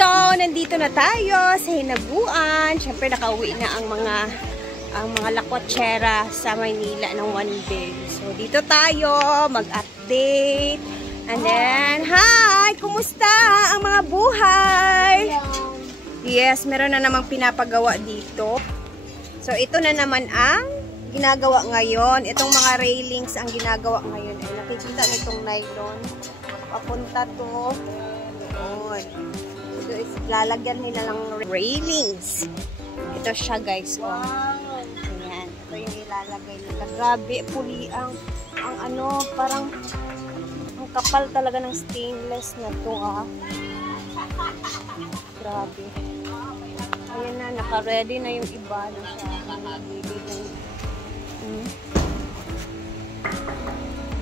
So, nandito na tayo sa Hinaguan. Siyempre, nakauwi na ang mga lakwatsera sa Maynila ng one day. So, dito tayo mag-update. And then, hi! Kumusta ang mga buhay? Yes, meron na namang pinapagawa dito. So, ito na naman ang ginagawa ngayon. Itong mga railings ang ginagawa ngayon. Ay, nakikita nitong nylon. Papunta to. Doon. So, lalagyan nila ng railings. Ito siya, guys. Oh. Ayan. Ito yung ilalagay nila. Grabe, puli ang ano, parang ang kapal talaga ng stainless na to, ah. Grabe. Ayan na, naka-ready na yung iba na siya.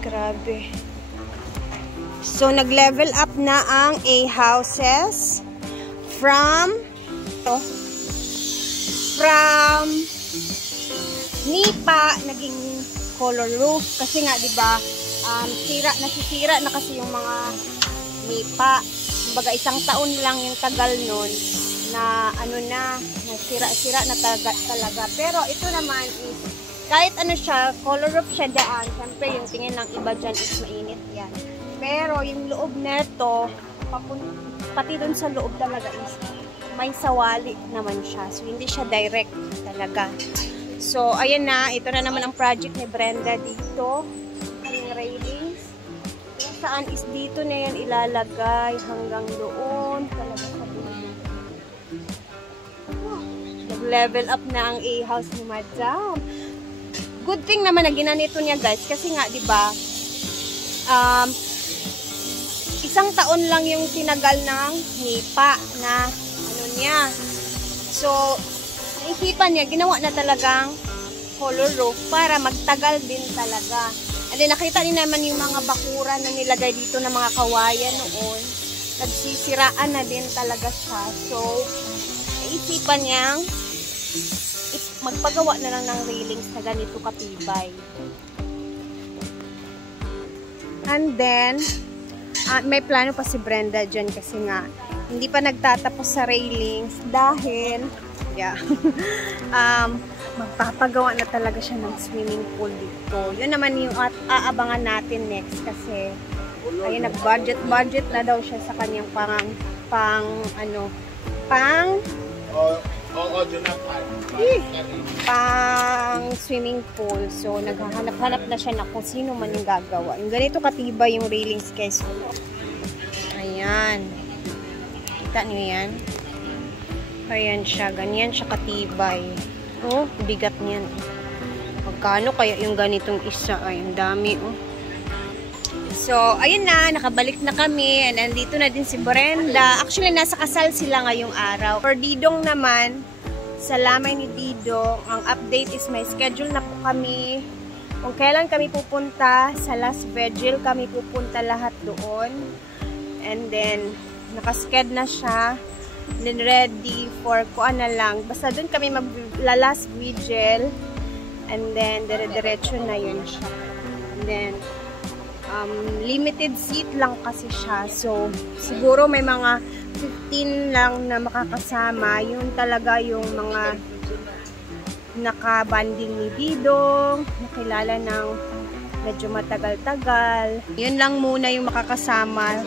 Grabe. So, nag-level up na ang A-houses from nipa naging color roof kasi nga 'di ba nasisira na kasi yung mga nipa. Kumbaga isang taon lang yung tagal nun na nasira-sira na talaga. Pero ito naman is kahit ano siya, color roof siya dyan. Siyempre yung tingin ng iba dyan is mainit yan. Pero yung loob neto, pati dun sa loob talaga is may sawali naman siya. So, hindi siya direct talaga. So, ayan na. Ito na naman ang project ni Brenda dito. Yung railings. Kung saan is dito na yan ilalagay hanggang doon. Talaga sa doon. Nag-level up na ang A-house ni Madam. Good thing naman na ginanito niya, guys. Kasi nga, di ba, isang taon lang yung tinagal ng nipa na ano niya. So, naisipan niya, ginawa na talagang color roof para magtagal din talaga. And then, nakita niyo naman yung mga bakura na nilagay dito ng mga kawayan noon. Nagsisiraan na din talaga siya. So, naisipan niyang magpagawa na lang ng railings na ganito katibay. And then, may plano pa si Brenda dyan kasi nga hindi pa nagtatapos sa railings dahil magpapagawa na talaga siya ng swimming pool dito. Yun naman yung aabangan natin next kasi ayun, nag-budget na daw siya sa kanyang pang swimming pool. So, naghahanap-hanap na siya na kung sino man yung gagawa. Yung ganito katibay yung railings, guys. Ayan. Kita niyo yan? Ayan siya. Ganyan siya katibay. Oh, bigat niyan. Magkano kaya yung ganitong isa? Ay, ang dami, oh. So, ayun na. Nakabalik na kami. And nandito na din si Brenda. Actually, nasa kasal sila ngayong araw. For Didong naman, sa lamay ni Didong, ang update is may schedule na po kami. Kung kailan kami pupunta, sa last vigil kami pupunta lahat doon. And then, nakasked na siya. And then, ready for kuan na lang. Basta doon kami mag-last vigil. And then, dire-diretso na yun siya. And then, limited seat lang kasi siya. So, siguro may mga 15 lang na makakasama. Yun talaga yung mga nakabanding ni Didong, nakilala ng medyo matagal-tagal. Yun lang muna yung makakasama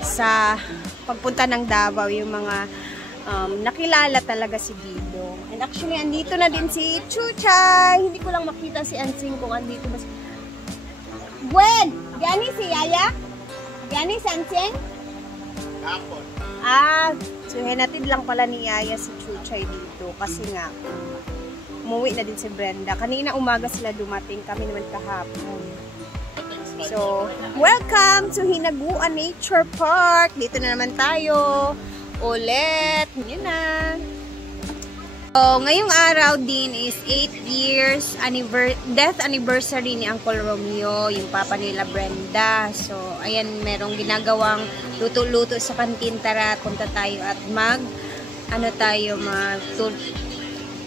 sa pagpunta ng Davao, yung mga nakilala talaga si Didong. And actually, andito na din si Chuchay. Hindi ko lang makita si Ansing kung andito ba si... Gwen! Gani si Yaya? Gani si Ansing? Kapon. So hinatid lang pala ni Yaya si Chuchay dito kasi nga umuwi na din si Brenda. Kanina umaga sila dumating, kami naman kahapon. So, welcome to Hinaguan Nature Park. Dito na naman tayo ulit. Yun na. So, ngayong araw din is 8 years death anniversary ni Uncle Romeo, yung papa nila Brenda. So, ayan, merong ginagawang luto-luto sa kantin. Tara, punta tayo at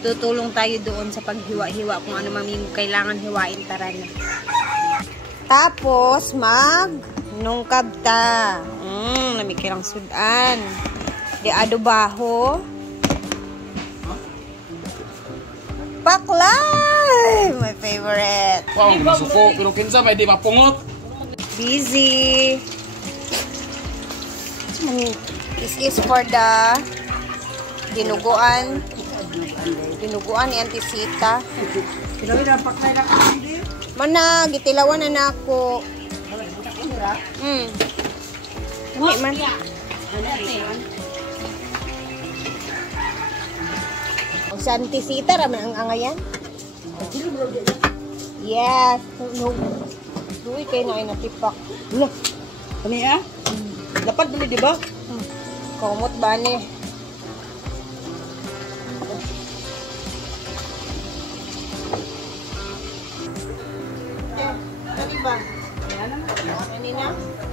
tutulong tayo doon sa paghiwa-hiwa kung ano man yung kailangan hiwain. Tara na. Tapos, nungkab ta. Lamig kirang sudan. Di adobaho. Paklay! My favorite. Wow, nasuko. Pero kinsa may di mapungot. Busy. This is for the dinuguan. Dinuguan ni Auntie Sita. Mana, gitilawan na nako. Kami man. Sa Auntie Sita, raman ang angayan. Yes. Duwi kayo na ay natipak. Loh, ano ya? Dapat beli di ba? Kumot ba ni? Ano ba? Ano na?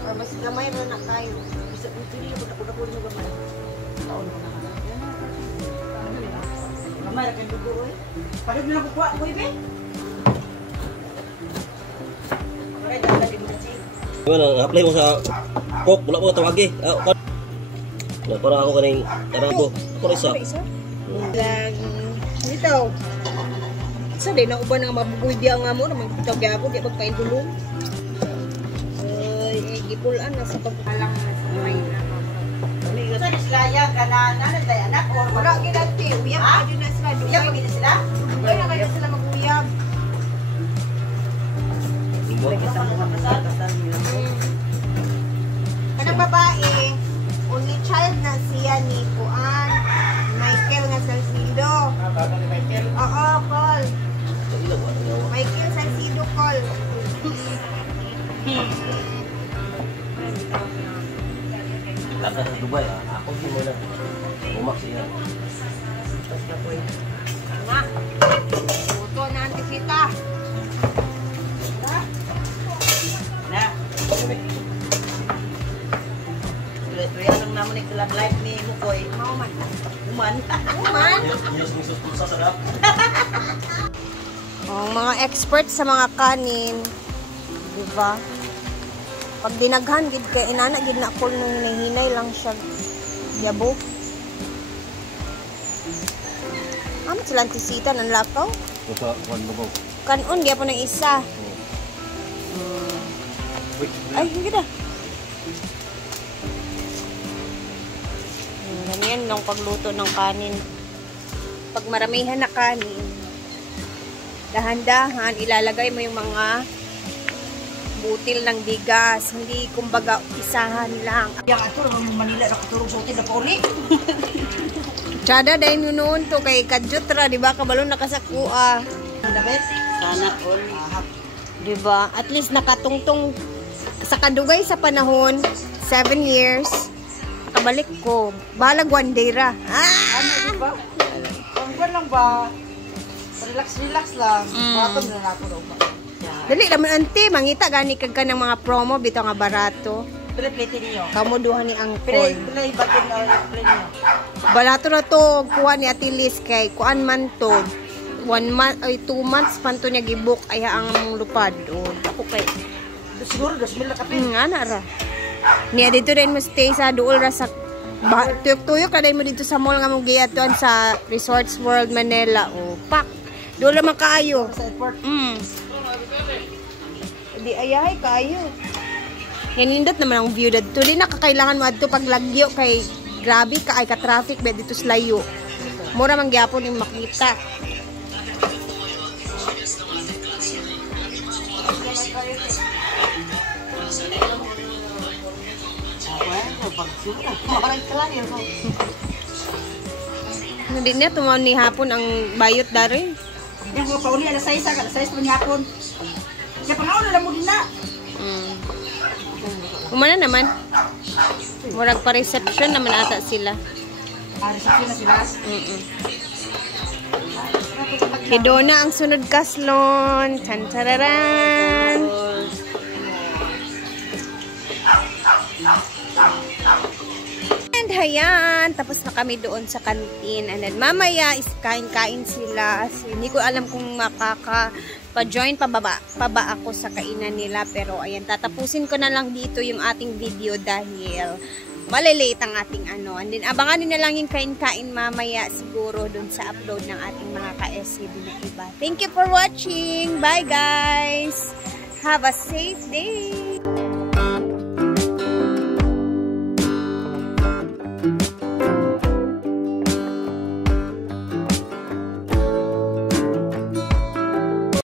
Or mas gamay rin na kayo? Bisa pili ako dako mo gamay. Taon mo na. Gamay ra kay dugo oy. Palit na ko kuha ko ibe. Ay, dala di mo kasi. Ano, apply mo sa Coke, wala ko tawagi. Para ako kaning tarago. Ako isa. Lang, dito. Sa din na uban nga mabugoy diya nga mo na magtawag ako di magpaindulong. Gipulan na sa pagkalang na sa may na. Sa dislaya kanan na tay anak or Wala ginati, uyab ka din na sila. Iya pa gid sila. Dugay na kayo sila mag-uyab. Lagi sa mga pasal nila. Kanang babae, only child na siya ni Kuan. Michael nga Salcido. Oo, call. Michael Salcido, call. Taka sa Dubai ako din mo na. Umak siya. Nga. Luto na Auntie Sita. Na. Tuloy-tuloy lang naman yung club life ni Mukoy. Mauman. Uman. Uman. Yes, misus pulsa sa dap. Oh, mga expert sa mga kanin. Diba? Pag dinaghan, gid kay inana, gid na ako nung hinahinay lang siya. Yabo. Sila Auntie Sita ng lakaw. Sa kuan mo. Kanon, di ako ng isa. Ay, hindi na. Ganyan lang pagluto ng kanin. Pag maramihan na kanin, dahan-dahan, ilalagay mo yung mga butil ng bigas. Hindi, kumbaga, isahan lang. Yang ato naman Manila nakaturog sa hotel na pauli. Tsada dahil noon to kay Kadjutra, di ba? Kabalon nakasakua. Dapat sana all Diba? At least nakatungtong sa kadugay sa panahon, 7 years, nakabalik ko. Balag one day ra. ano di ba? Ang lang ba? Relax lang. Baton na ako daw ba? Dali naman ante, mangita gani kag ka ng mga promo bitaw nga barato. Pero plate niyo. Kamuduhan ni Pero Angkol. baton na plate niyo. Barato na to, kuha ni Ate Liz kay kuan man to. 1 month ay 2 months pan to niya gibuk ay ang lupad. O, ako kay Siguro 2,000 na kape. ana ra. Niya dito rin mo stay sa duol ra sa tuyok-tuyok ka mo dito sa mall nga mo giyatuan sa Resorts World Manila. O, pak. Duol ra man kaayo. Sa airport. Di ayahay kaayo. Yan nindot naman ang view dito. Di na kakailangan mo adto pag lagyo kay grabe ka ay ka-traffic ba dito sa layo. Mura man gyapon yung makita. Hindi na tumaw ni hapon ang bayot dari. Yung mga pauli alas 6 alas 6 pa hapon. Kaya pangaon na mo din na. Kumana naman. Murag pa reception naman ata sila. Reception na sila. Hidona ang sunod kaslon. Tantararan. And hayan, tapos na kami doon sa kantin. And then mamaya is kain-kain sila. So, hindi ko alam kung makaka-join pa ba ako sa kainan nila. Pero ayan, tatapusin ko na lang dito yung ating video dahil malilate ang ating ano. And then, abangan nyo na lang yung kain-kain mamaya siguro dun sa upload ng ating mga ka-SCB na iba. Thank you for watching. Bye, guys. Have a safe day.